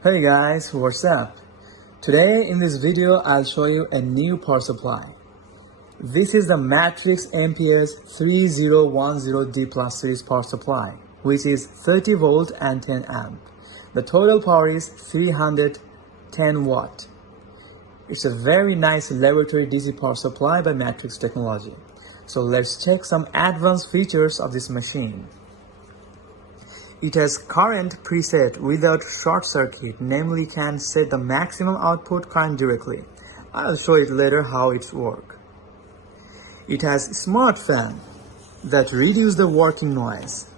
Hey guys, what's up? Today in this video I'll show you a new power supply. This is the Matrix MPS 3010D Plus series power supply, which is 30 volt and 10 amp. The total power is 310 watt. It's a very nice laboratory DC power supply by Matrix Technology. So let's check some advanced features of this machine. It has current preset without short circuit, namely can set the maximum output current directly. I'll show it later how it's work. It has smart fan that reduce the working noise.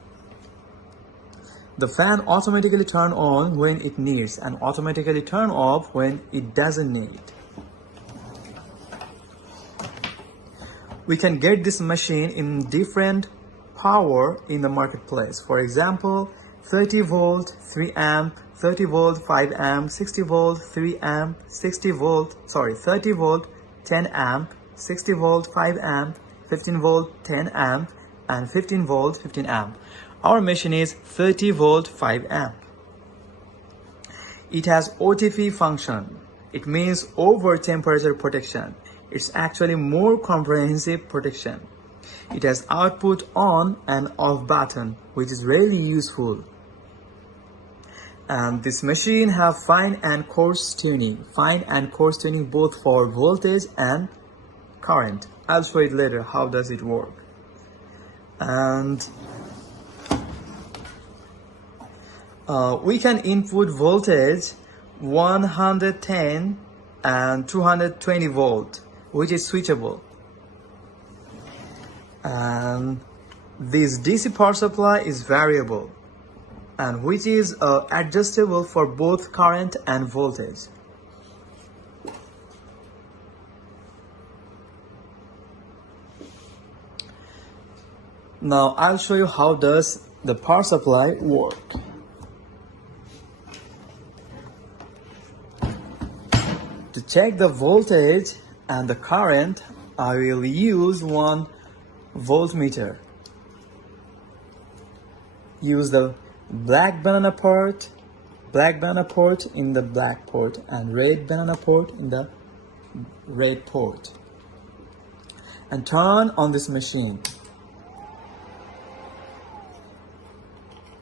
The fan automatically turn on when it needs and automatically turn off when it doesn't need. We can get this machine in different power in the marketplace. For example, 30 volt 3 amp, 30 volt 5 amp, 60 volt 3 amp, 30 volt 10 amp, 60 volt 5 amp, 15 volt 10 amp, and 15 volt 15 amp. Our machine is 30 volt 5 amp. It has OTP function. It means over temperature protection. It's actually more comprehensive protection. It has output on and off button, which is really useful. And this machine have fine and coarse tuning both for voltage and current. I'll show it later how does it work. And we can input voltage 110 and 220 volt, which is switchable. And this DC power supply is variable and which is adjustable for both current and voltage. Now I'll show you how does the power supply work. To check the voltage and the current, I will use one voltmeter. Use the black banana port in the black port and red banana port in the red port, and turn on this machine.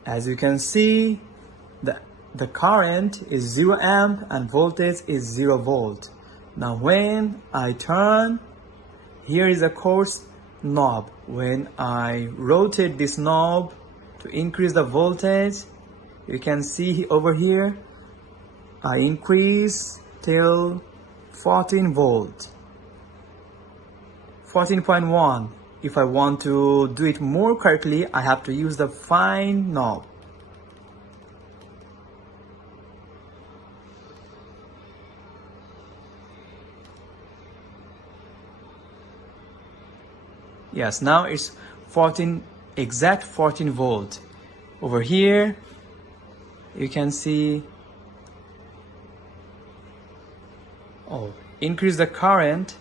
As you can see, the current is 0 amp and voltage is 0 volt. Now when I turn, here is a coarse knob. When I rotate this knob to increase the voltage, you can see over here I increase till 14 volt, 14.1. If I want to do it more correctly, I have to use the fine knob. Yes, now it's 14, exact 14 volt. Over here, you can see, increase the current.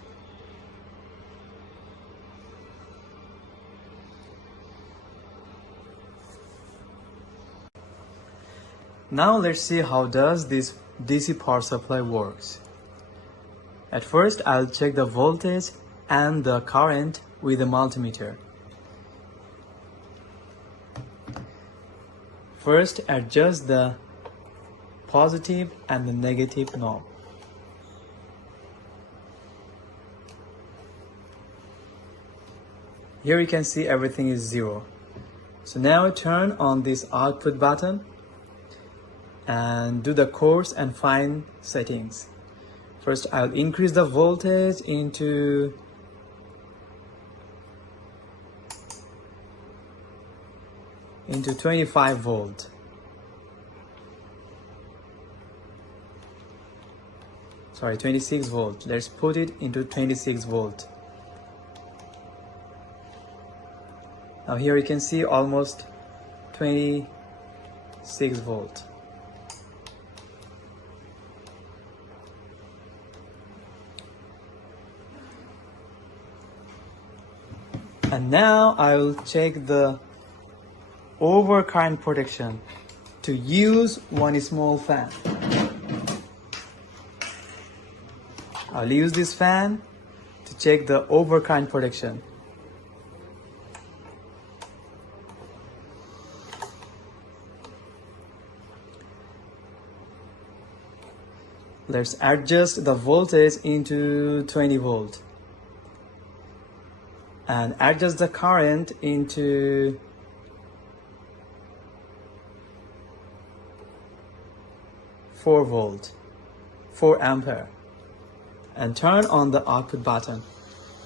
Now let's see how does this DC power supply works. At first, I'll check the voltage and the current with a multimeter. First, adjust the positive and the negative knob. Here you can see everything is 0. So now turn on this output button and do the coarse and fine settings. First, I'll increase the voltage into 25 volt. Sorry, 26 volt. Let's put it into 26 volt. Now here you can see almost 26 volt. And now I will check the overcurrent protection to use one small fan. I'll use this fan to check the overcurrent protection. Let's adjust the voltage into 20 volt and adjust the current into 4 volt, 4 ampere, and turn on the output button.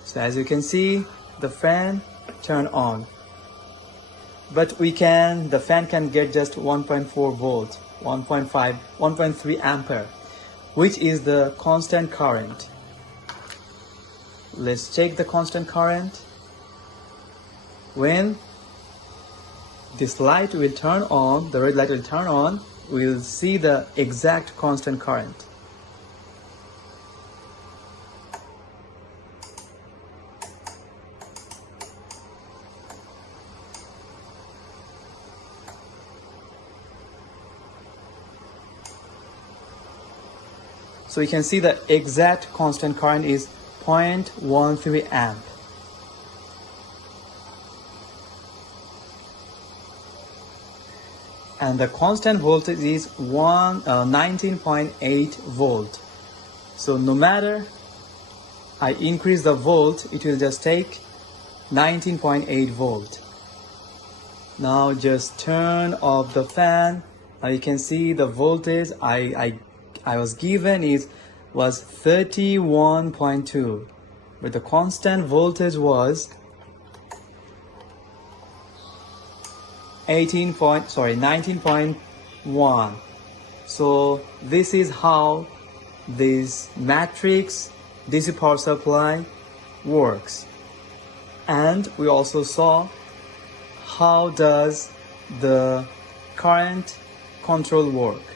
So as you can see, the fan turned on, but the fan can get just 1.4 volt, 1.5, 1.3 ampere, which is the constant current. Let's check the constant current. When this light will turn on, the red light will turn on, we'll see the exact constant current. So you can see the exact constant current is 0.13 amp. And the constant voltage is 19.8 volt. So no matter I increase the volt, it will just take 19.8 volt. Now just turn off the fan. Now you can see the voltage I was given was 31.2, but the constant voltage was 19.1. So this is how this matrix DC power supply works. And we also saw how does the current control work.